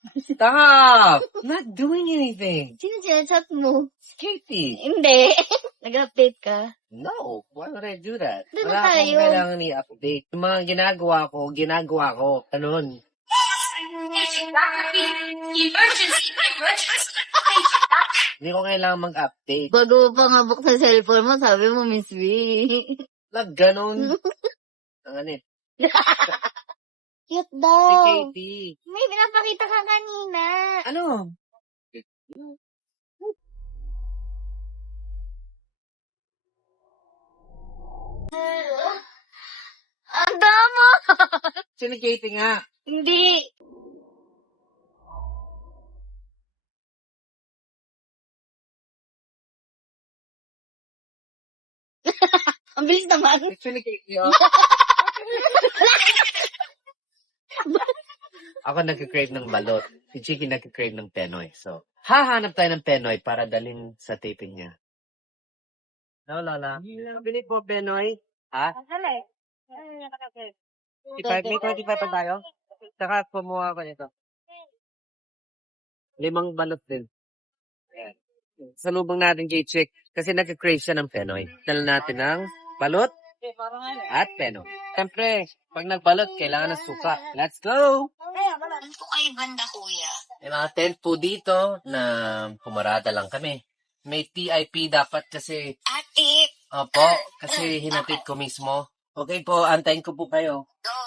Stop! I'm not doing anything. Sino chat mo? Katie. Hindi. Nag-update ka. No, why would I do that? Doon Wala na akong tayo. kailangan i-update. Yung mga ginagawa ko. Ganun. Hindi ko kailangan mag-update. Bago mo pa nga buksan sa cellphone mo, sabi mo, Miss V. Ganun. Ang anit. Cute Si daw. Katie. May pinapakita ka kanina. Ano? Ang damo! Sino Katie nga? Hindi. Ang bilis naman. Actually, Katie, oh. Ako nag-crave ng balot. Si Chiki nag-crave ng Penoy. So, hahanap tayo ng Penoy para dalhin sa taping niya. No, Lola. Bili po Penoy. Ha? Dali. 25? May 25 pa tayo? Saka kumuha ko nito. 5 balot din. Ayan. Salubong natin kay Chick kasi nag-crave siya ng Penoy. Dala natin ng balot at Penoy. Siyempre, pag nagbalot, kailangan ng suka. Let's go! Ito kay banda, kuya. May mga tent po dito na pumarada lang kami. May TIP dapat kasi, Ate. opo, kasi hinatid ko mismo. Okay po, antayin ko po kayo. Go.